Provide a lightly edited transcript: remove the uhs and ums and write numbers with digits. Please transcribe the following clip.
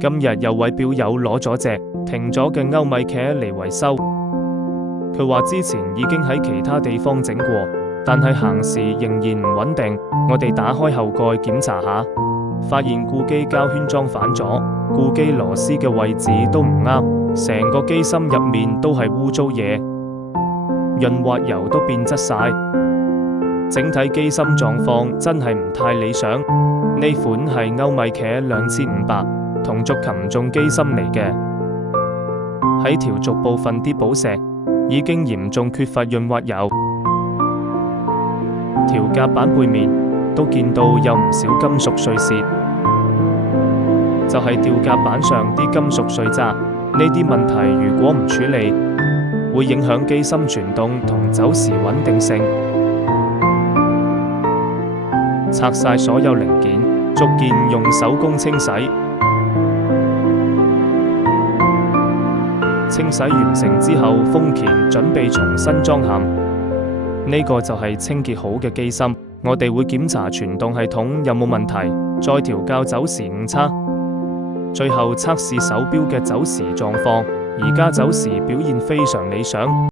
今日有位表友攞咗隻停咗嘅歐米茄嚟維修，佢話之前已經喺其他地方整過，但係行時仍然唔穩定。我哋打開後蓋檢查下，發現固機膠圈裝反咗，固機螺絲嘅位置都唔啱，成個機芯入面都係污糟嘢，潤滑油都變質晒，整體機芯狀況真係唔太理想。呢款係歐米茄2500同族擒重機芯嚟嘅，喺條軸部分啲寶石已經嚴重缺乏潤滑油，條夾板背面都見到有唔少金屬碎屑，就係吊夾板上啲金屬碎渣。呢啲問題如果唔處理，會影響機芯傳動同走時穩定性。拆晒所有零件，逐件用手工清洗。清洗完成之後，封鉗準備重新裝嵌。呢個就係清潔好嘅機芯。我哋會檢查傳動系統有冇問題，再調校走時誤差，最後測試手錶嘅走時狀況。而家走時表現非常理想。